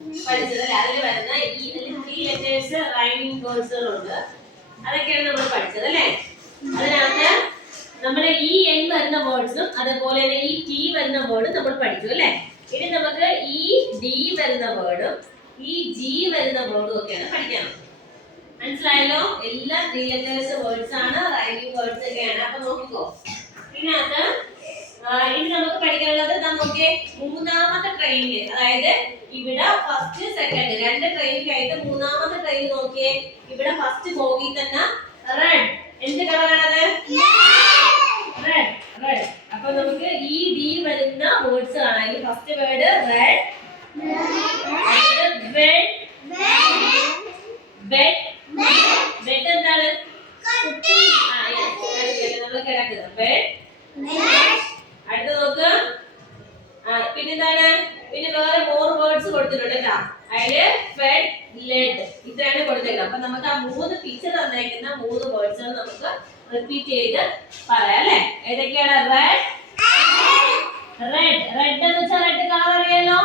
പഠിച്ചത്. അതിൽ വരുന്ന ഈ 3 ലെറ്റേഴ്സ് റൈമിംഗ് വേർഡ്സുകളുണ്ട്. അതൊക്കെയാണ് നമ്മൾ പഠിച്ചത് അല്ലേ? അതിനകത്ത് നമ്മൾ ഈ എൻ വരുന്ന വേർഡ്സും അതുപോലെ തന്നെ ഈ ടി വരുന്ന വേർഡും നമ്മൾ പഠിച്ചു അല്ലേ? ഇനി നമുക്ക് ഈ ഡി വരുന്ന വേർഡും ഈ ജി വരുന്ന വേർഡും ഒക്കെയാണ് പഠിക്കാനുള്ളത്. മനസ്സിലായല്ലോ? എല്ലാ 3 ലെറ്റേഴ്സ് വേർഡ്സ് ആണ്, റൈമിംഗ് വേർഡ്സ് ഒക്കെയാണ്. അപ്പൊ നോക്കിക്കോ. ഇതിനകത്ത് ഇനി നമുക്ക് പഠിക്കാനുള്ളത് നോക്കിയേ, മൂന്നാമത്തെ ട്രെയിനിൽ, അതായത് ഇവിടെ ഫസ്റ്റ് സെക്കൻഡ് രണ്ട് ട്രെയിനിലായിട്ട് മൂന്നാമത്തെ ട്രെയിൻ നോക്കിയേ. ഇവിടെ ഫസ്റ്റ് ബോഗി തന്നെ റെഡ്. എന്ത് കളറാണത്? റെഡ്. റെഡ്. അപ്പൊ നമുക്ക് ഈ ഡി വരുന്ന വേർഡ്സ് ആണ്. അതിൽ first word red, bed. Bed bed എന്താണ്? നമ്മൾ കിടക്കുന്നത് ബെഡ്. അടുത്ത നോക്ക്. പിന്നെന്താണ്? പിന്നെ വേറെ മോർ വേർഡ്സ് കൊടുത്തിട്ടുണ്ട് കേട്ടോ. അതില് ഫെഡ്, ലെഡ്, ഇത്രയാണ് കൊടുത്തേക്കുന്നത്. അപ്പൊ നമുക്ക് ആ 3 പിക്ചർ തന്നേക്കുന്ന 3 വേർഡ്സുകൾ നമുക്ക് റിപ്പീറ്റ് ചെയ്ത് പറയാം അല്ലെ? ഏതൊക്കെയാണ്? റെഡ്. റെഡ്. റെഡ് എന്ന് വെച്ചാൽ റെഡ് കളർ അറിയാലോ?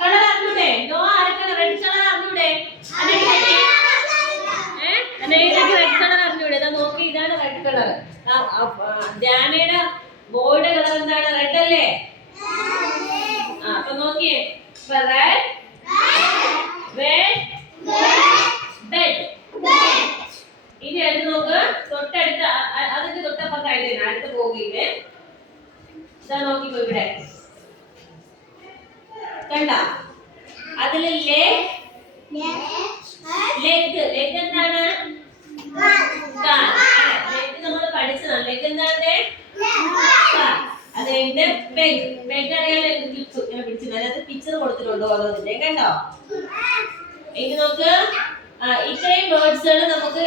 കളർ അറിഞ്ഞൂടെ? നോ ആർക്കാണ് റെഡ് കളർ അറിഞ്ഞൂടെ? റെഡ് കളർ അറിഞ്ഞൂടെ? ഇതാ നോക്കി, ഇതാണ് റെഡ് കളർ. ധ്യാനയുടെ ബോർഡ് കളർ എന്താണ്? റെഡ് അല്ലേ? അപ്പൊ നോക്കിയേ, റെഡ്, റെഡ്, ബെഡ്. ഇനി അടുത്ത് നോക്ക്, തൊട്ടടുത്ത അതിന്റെ തൊട്ടപ്പുറത്തായിട്ട് അടുത്ത് പോകില്ലേ? ഇതാ നോക്കിക്കോ, ഇവിടെ കണ്ട, അതില് ലെഗ്. ലെഗ് എന്താണ്? ലെഗ് നമ്മൾ പഠിച്ചതാണ്. ലെഗ് എന്താണ്? അതെന്റെ ബെഗ്. ബെഗ് അറിയാലോ? ഞാൻ പിടിച്ചില്ല, അതിനകത്ത് പിക്ചർ കൊടുത്തിട്ടുണ്ടോ ഓരോന്നിന്റെ, കണ്ടോ? എനിക്ക് നോക്ക്, ഇത്രയും വേർഡ്സുകൾ നമുക്ക്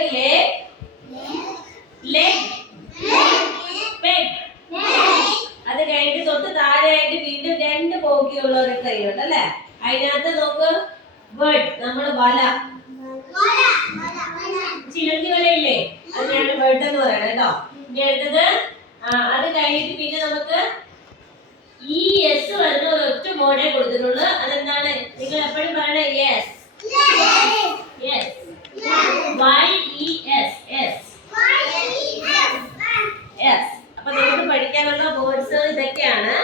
അത് കഴിഞ്ഞിട്ട് തൊട്ട് താഴെയായിട്ട് വീണ്ടും 2 ബോഗിയുള്ള ഒരു ട്രെയിൻ ഉണ്ട് അല്ലെ? അതിനകത്ത് നോക്ക്, വേർഡ്, നമ്മള് വല, ചിലന്തി വലയില്ലേ, അതിനാണ് വേർഡ് എന്ന് പറയുന്നത് കേട്ടോ. ഇനി അടുത്തത് അത് കഴിഞ്ഞിട്ട് പിന്നെ നമുക്ക് ഈ എസ് വരുന്ന ഒരൊറ്റ വേർഡേ കൊടുത്തിട്ടുള്ളൂ. അതെന്താണ്? നിങ്ങൾ എപ്പോഴും പറയണേ യെസ്. യെസ്. യെസ്. അപ്പൊ നിങ്ങൾക്ക് പഠിക്കാനുള്ള വേർഡ്സ് ഇതൊക്കെയാണ്.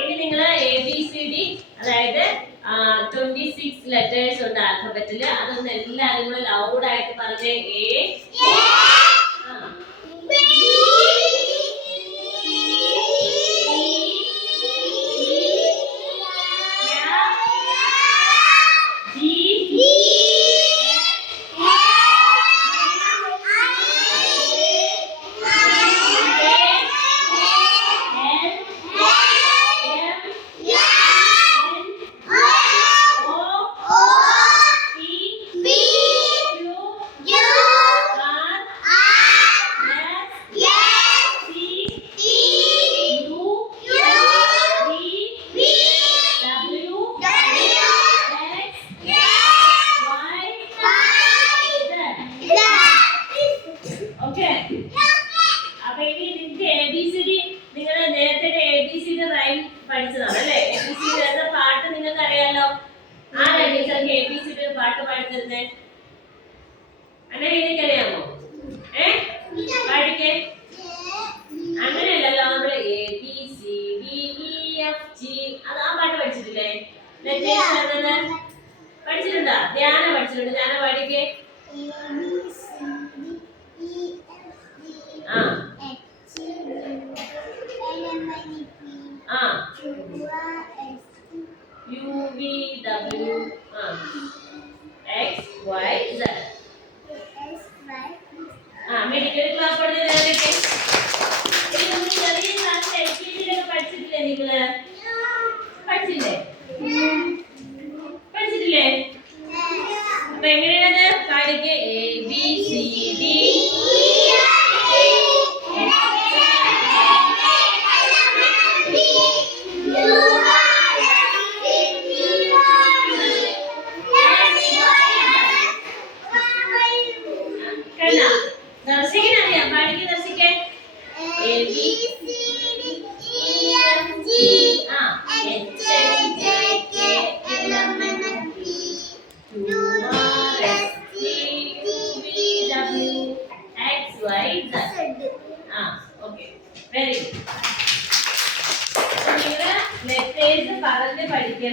ഇനി നിങ്ങൾ ABCD, അതായത് 26 ലെറ്റേഴ്സ് ഉണ്ട് ആൽഫബറ്റില്. അതൊന്ന് എല്ലാവരും കൂടെ ലൗഡ് ആയിട്ട് പറഞ്ഞേ. പഠിച്ചതാണ് അല്ലേ? ABCD എന്ന പാട്ട് നിങ്ങൾക്ക് അറിയാലോ. ആരാ ടീച്ചർക്ക് ABCD പാട്ട് പാടിത്തരുന്നേ? അങ്ങനെ എനിക്കറിയാമോ? പാടിക്കേ. അങ്ങനെയല്ലല്ലോ, നമ്മള് ABCDEFG അത് ആ പാട്ട് പഠിച്ചിട്ടില്ലേ? പഠിച്ചിട്ടുണ്ടോ? ധ്യാന പഠിച്ചിട്ടുണ്ട്. ധ്യാന പാടിക്കേ. UVW XYZ. മെഡിക്കൽ ക്ലാസ് പഠിച്ചതൊക്കെ ചെറിയ ക്ലാസ് LKG പഠിച്ചിട്ടില്ലേ? നിങ്ങള് പഠിച്ചില്ലേ? പഠിച്ചിട്ടില്ലേ? അപ്പൊ എങ്ങനെയാണത്? പാടിക്ക്. ABCD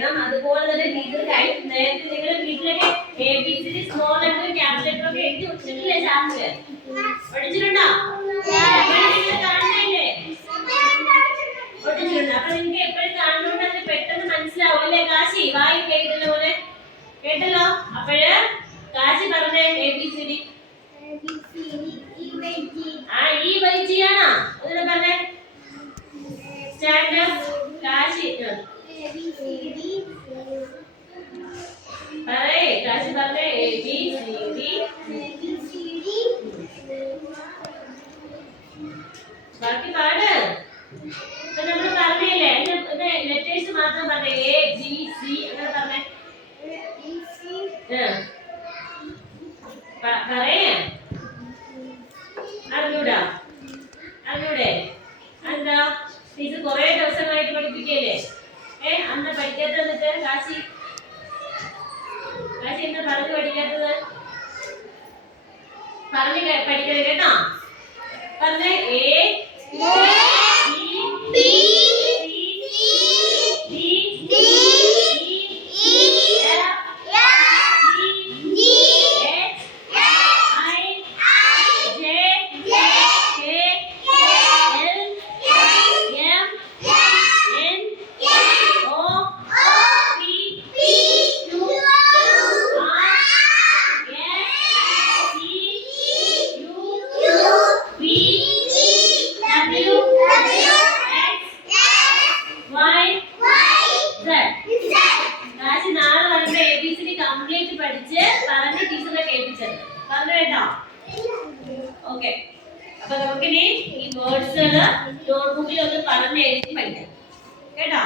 പഠിക്കണം. അതുപോലെ തന്നെ ടീച്ചർ നേരത്തെ നിങ്ങൾ വീട്ടിലൊക്കെ ABCD small letter capital letter ഒക്കെ എഴുതി വെച്ചിട്ടില്ലേ ചാപ്റ്റർ? പഠിച്ചിട്ടുണ്ടോ? കാണുന്നില്ലേ? പഠിച്ചിട്ടുണ്ട്. അപ്പൊ നിങ്ങൾക്ക് എപ്പോഴും കാണുന്നോണ്ട് അത് പെട്ടെന്ന് മനസ്സിലാവും അല്ലേ? കാശി വായി കേട്ടല്ലോ പോലെ കേട്ടല്ലോ. അപ്പോഴ് കാശി പറഞ്ഞേ ABCD. E by G ആണോ? ഒന്നുകൂടെ പറഞ്ഞേ. സ്റ്റാൻഡ് കാശി പറയേ. കാശി പറഞ്ഞേ ABCD. ബാക്കി പാട്. ഇപ്പൊ നമ്മൾ പറഞ്ഞില്ലേ ലെറ്റേഴ്സ് മാത്രം പറഞ്ഞേ ABC അങ്ങനെ പറഞ്ഞേ. പറയേ. അറിഞ്ഞൂടാ? അറിഞ്ഞൂടെ? എന്താ ടീച്ചർ കുറെ ദിവസങ്ങളായിട്ട് പഠിപ്പിക്കല്ലേ? അന്ന് പഠിക്കാത്ത എന്നിട്ട് കാശി എന്താ പറഞ്ഞു പഠിക്കാത്തത്? പറഞ്ഞു പഠിക്കണം കേട്ടോ. പറഞ്ഞേ കംപ്ലീറ്റ് പഠിച്ച് പറഞ്ഞ് ടീച്ചറെ കേൾപ്പിച്ചത് പറഞ്ഞു കേട്ടോ. ഓക്കെ, അപ്പൊ നമുക്കിനി ഈ വേർഡ്സുകൾ നോട്ട്ബുക്കിൽ ഒന്ന് പറഞ്ഞ് എഴുതി പഠിക്കാം കേട്ടോ.